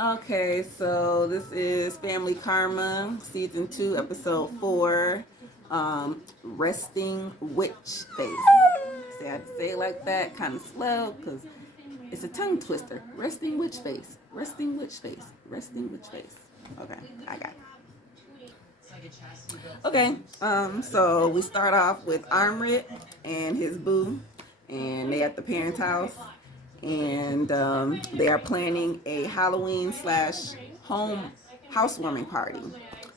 Okay, so this is Family Karma, Season 2, Episode 4, Resting Witch Face. See, I had to say it like that, kind of slow, because it's a tongue twister. Resting Witch Face. Resting Witch Face. Resting Witch Face. Okay, I got it. Okay, so we start off with Armrit and his boo, and they at the parents' house, and they are planning a Halloween slash home housewarming party.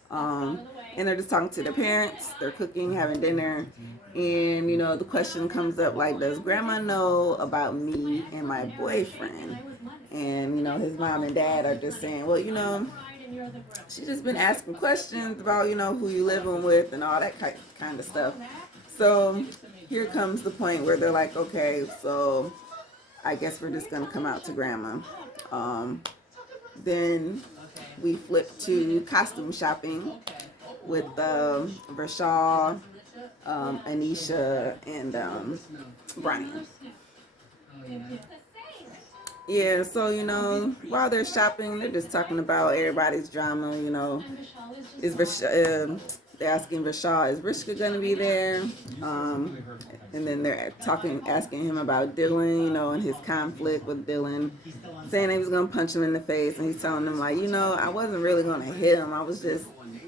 Um, and they're just talking to their parents. They're cooking, having dinner, and the question comes up like, does Grandma know about me and my boyfriend? And his mom and dad are just saying, well, she's just been asking questions about who you living with and all that kind of stuff. So here comes the point where they're like, okay, so I guess we're just gonna come out to Grandma. Then we flip to costume shopping with Rashad, Anisha, and Brian. Yeah, so while they're shopping, they're just talking about everybody's drama. Is they're asking Rashad, is Rishka gonna be there? And then they're asking him about Dylan, and his conflict with Dylan, saying he was gonna punch him in the face, and he's telling them like, I wasn't really gonna hit him. I was just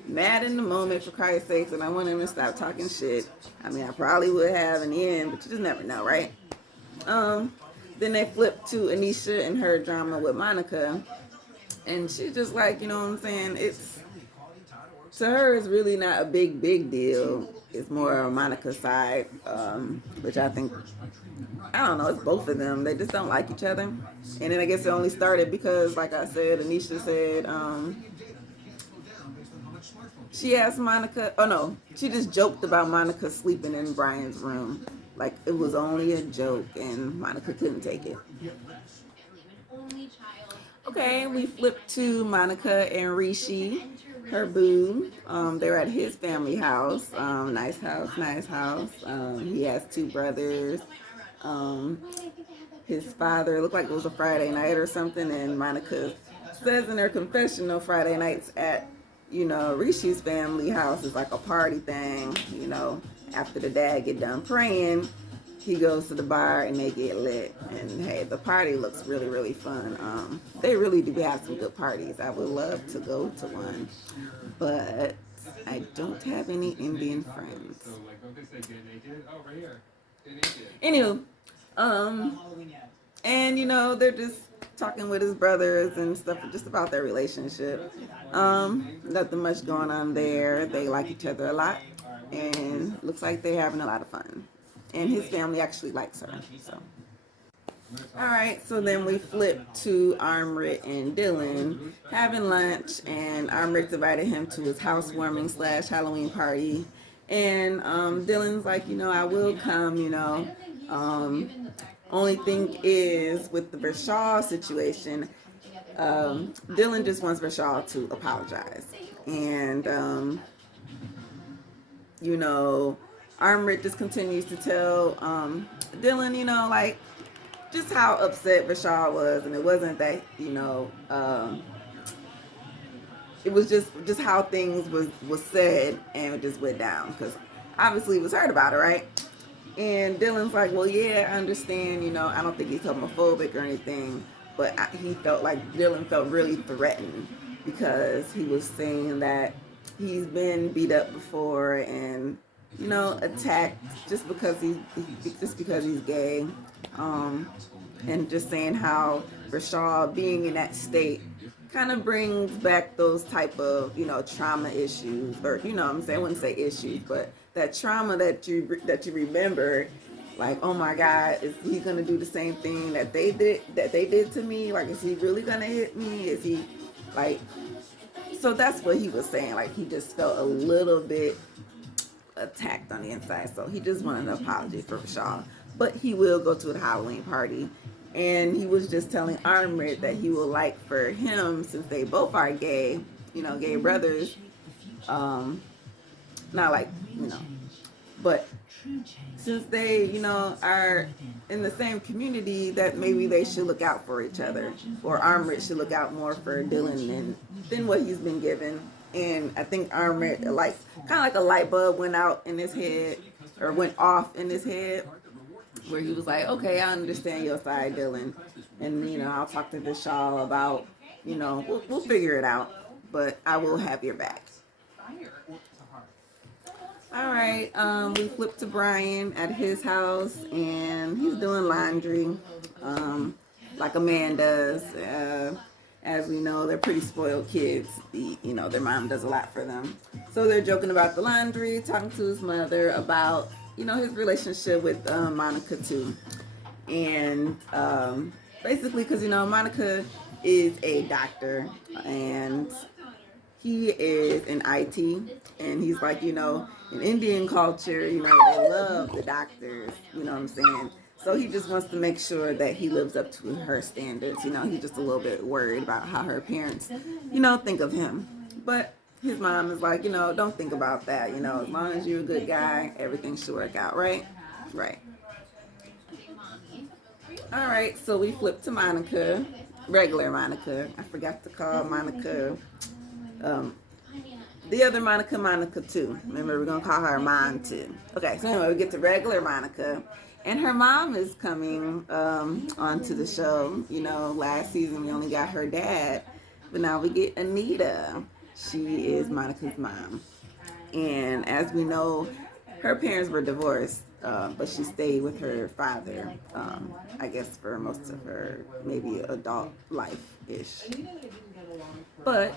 mad in the moment, for Christ's sakes, and I want him to stop talking shit. I mean, I probably would have in the end, but you just never know, right? Then they flip to Anisha and her drama with Monica, and she's just like, you know what I'm saying? It's to her, it's really not a big deal. It's more on Monica's side, which I think, I don't know, it's both of them. They just don't like each other. And then I guess it only started because, like I said, Anisha said, she asked Monica, oh no, she just joked about Monica sleeping in Brian's room. Like it was only a joke, and Monica couldn't take it. Okay, we flip to Monica and Rishi, her boo. They're at his family house. Nice house, nice house. He has two brothers. His father, it looked like it was a Friday night or something, and Monica says in her confessional Friday nights at, Rishi's family house is like a party thing, after the dad get done praying, he goes to the bar and they get lit. And hey, the party looks really fun. They really do have some good parties. I would love to go to one, but I don't have any Indian friends. Anywho, and they're just talking with his brothers and stuff, just about their relationship. Nothing much going on there. They like each other a lot, and looks like they're having a lot of fun. And his family actually likes her. So, all right. So then we flip to Armrit and Dylan having lunch, and Armrit's invited him to his housewarming / Halloween party, and Dylan's like, I will come. Only thing is with the Rashad situation, Dylan just wants Rashad to apologize, and Armrit just continues to tell Dylan, like just how upset Rashad was, and it wasn't that, it was just how things was said, and it just went down because obviously he was hurt about it, right? And Dylan's like, well, yeah, I understand, I don't think he's homophobic or anything, but he felt like Dylan felt really threatened because he was saying that he's been beat up before and attacked just because he's gay, and just saying how Rashad being in that state kind of brings back those type of trauma issues, or what I'm saying, I wouldn't say issues, but that trauma that you remember, like, oh my God, is he gonna do the same thing that they did to me? Like, is he really gonna hit me? Is he like? So that's what he was saying. Like, he just felt a little bit attacked on the inside, so he just wanted an apology for Rashad. But he will go to the Halloween party, and he was just telling Armrit that he would like for him, since they both are gay, gay brothers, not like But since they, are in the same community, that maybe they should look out for each other, or Armrit should look out more for Dylan than what he's been given. And I think Armrit, like, kind of like a light bulb went out in his head, or went off in his head, where he was like, okay, I understand your side, Dylan, and I'll talk to Vishal about, we'll figure it out, but I will have your back. All right, we flipped to Brian at his house, and he's doing laundry, like a man does. As we know, they're pretty spoiled kids. Their mom does a lot for them. So they're joking about the laundry, talking to his mother about, his relationship with Monica too. And basically, because, Monica is a doctor, and he is in IT, and he's like, in Indian culture, they love the doctors, you know what I'm saying? So he just wants to make sure that he lives up to her standards. He's just a little bit worried about how her parents, think of him. But his mom is like, don't think about that. As long as you're a good guy, everything should work out, right? Right. All right, so we flip to Monica, regular Monica. I forgot to call Monica the other Monica too. Remember, we're going to call her Mom too. Okay, so anyway, we get to regular Monica. And her mom is coming onto the show. Last season we only got her dad. But now we get Anita. She is Monica's mom. And as we know, her parents were divorced. But she stayed with her father, I guess, for most of her maybe adult life-ish. But,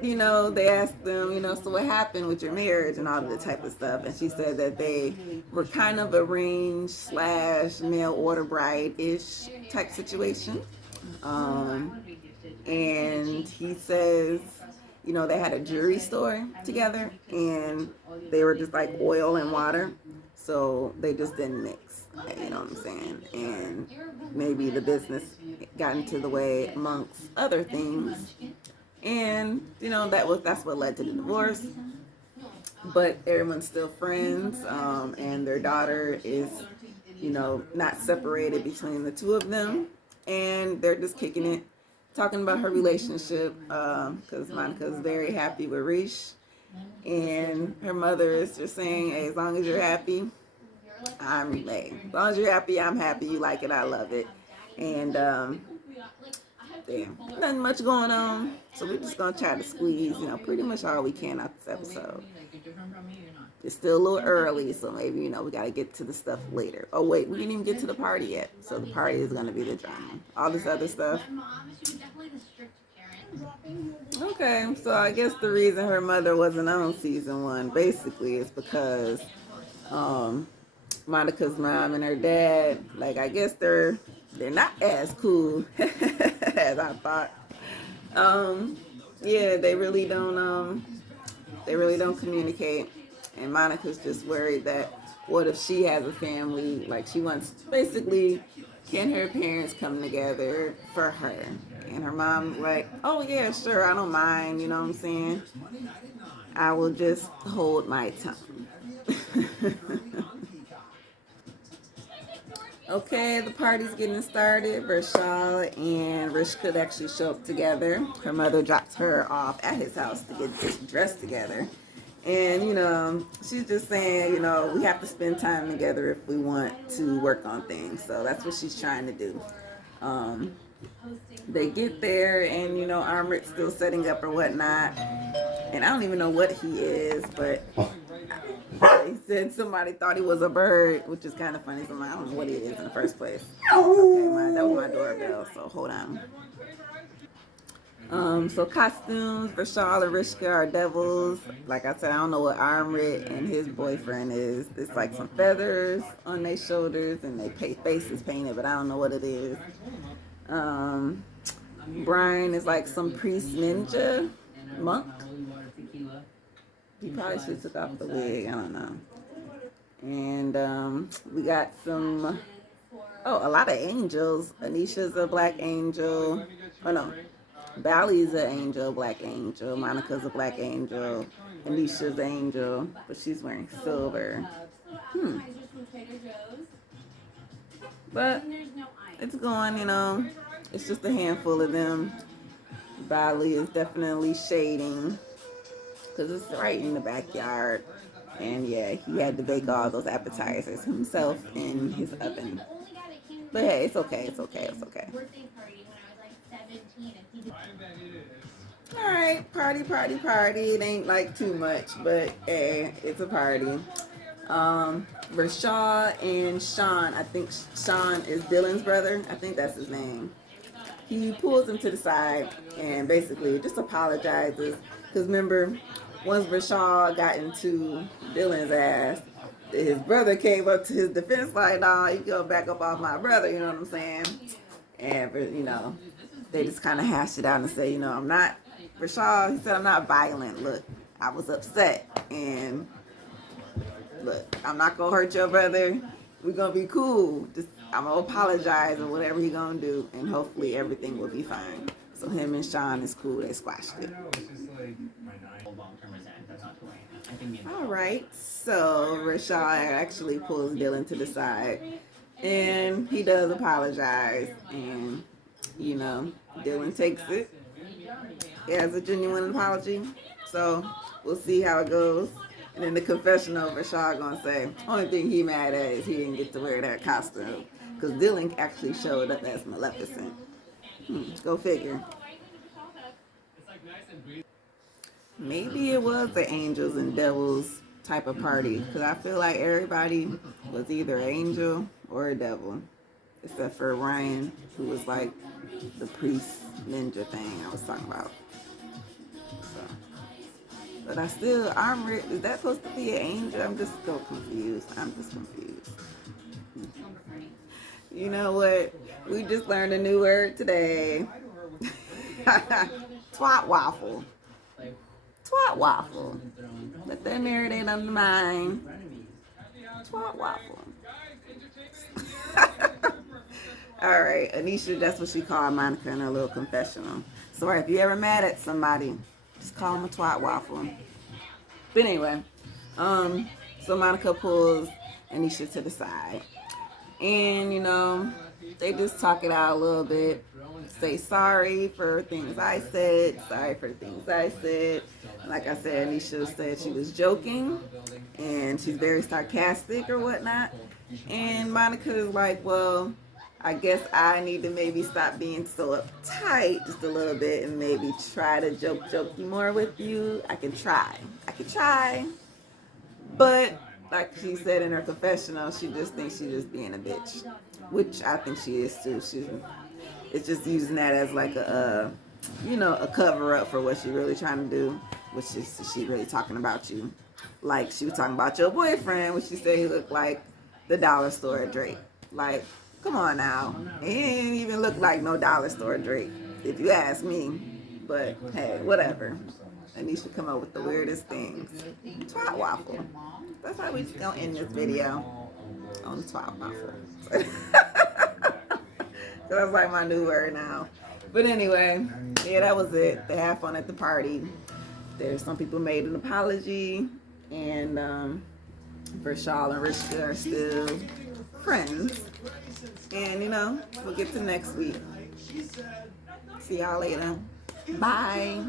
they asked them, so what happened with your marriage and all of the type of stuff. And she said that they were kind of arranged / mail order bride-ish type situation. And he says, they had a jewelry store together, and they were just like oil and water. So they just didn't mix, you know what I'm saying? And maybe the business got into the way amongst other things. And, that's what led to the divorce. But everyone's still friends, and their daughter is, not separated between the two of them. And they're just kicking it, talking about her relationship, because Monica's very happy with Rish. And her mother is just saying, hey, as long as you're happy, as long as you're happy, I'm happy. You like it, I love it. And nothing much going on. So we're just gonna try to squeeze, pretty much all we can out this episode. It's still a little early, so maybe, we gotta get to the stuff later. Oh wait, we didn't even get to the party yet. So the party is gonna be the drama. All this other stuff. Okay, so I guess the reason her mother wasn't on season 1 basically is because Monica's mom and her dad, like, I guess they're not as cool as I thought. Yeah, they really don't communicate, and Monica's just worried that what if she has a family, like she wants, basically, can her parents come together for her? And her mom's like, oh yeah, sure, I don't mind, you know what I'm saying? I will just hold my tongue. Okay, the party's getting started. Vishal and Rish could actually show up together. Her mother drops her off at his house to get this dressed together. And, she's just saying, we have to spend time together if we want to work on things. So that's what she's trying to do. They get there, and, Amrit's still setting up or whatnot. And I don't even know what he is, but he said somebody thought he was a bird, which is kind of funny. So I don't know what he is in the first place. Okay, that was my doorbell, so hold on. So costumes for Shaw and Rishka are devils. Like I said, I don't know what Armrit and his boyfriend is. It's like some feathers on their shoulders, and their face is painted, but I don't know what it is. Brian is like some priest ninja monk. He probably should have took off the wig. I don't know. And we got some, a lot of angels. Anisha's a black angel. Oh no, Bally's an angel, black angel. Monica's a black angel. Anisha's an angel, but she's wearing silver. But it's going, it's just a handful of them. Bali is definitely shading because it's right in the backyard. And yeah, he had to bake all those appetizers himself in his oven. But hey, it's okay, it's okay, it's okay. Alright, party, party, party. It ain't like too much, but hey, it's a party. Rashad and Sean, I think Sean is Dylan's brother. I think that's his name. He pulls him to the side and basically just apologizes. Because remember, once Rashad got into Dylan's ass, his brother came up to his defense like, nah, you go back up off my brother, you know what I'm saying? And, they just kind of hashed it out and say, I'm not, Rashad, he said, I'm not violent. Look, I was upset. And look, I'm not going to hurt your brother. We're going to be cool. Just, I'm going to apologize or whatever he's going to do. And hopefully everything will be fine. So him and Sean is cool. They squashed it. All right. So Rashad actually pulls Dylan to the side. And he does apologize. And, Dylan takes it as a genuine apology. So we'll see how it goes. And in the confessional, Rashad gonna say, only thing he mad at is he didn't get to wear that costume. Because Dylan actually showed up as Maleficent. Go figure. Maybe it was the angels and devils type of party. Because I feel like everybody was either an angel or a devil. Except for Ryan, who was like the priest ninja thing I was talking about. But is that supposed to be an angel? I'm just so confused. You know what? We just learned a new word today. Twat waffle. Twat waffle. Let that marinate on the mind. Twat waffle. All right, Anisha, that's what she called Monica in her little confessional. So if you ever mad at somebody, just call them a twat waffle. But anyway, so Monica pulls Anisha to the side. And, they just talk it out a little bit. Say sorry for things I said. Sorry for the things I said. Like I said, Anisha said she was joking. And she's very sarcastic or whatnot. And Monica is like, well, I guess I need to maybe stop being so uptight just a little bit and maybe try to joke more with you. I can try. But like she said in her confessional, she just thinks she's just being a bitch, which I think she is too. It's just using that as like a cover up for what she's really trying to do, which is she really talking about you. Like she was talking about your boyfriend, which she said he looked like the dollar store Drake. Like, come on now. He didn't even look like no dollar store Drake, if you ask me. But hey, whatever. Anisha come up with the weirdest things. Twat waffle. That's how we just gonna end this video on twat waffle. So that's like my new word now. But anyway, yeah, that was it. They had fun at the party. There's some people made an apology, and Rashad and Rishka are still friends. And we'll get to next week. See y'all later. Bye.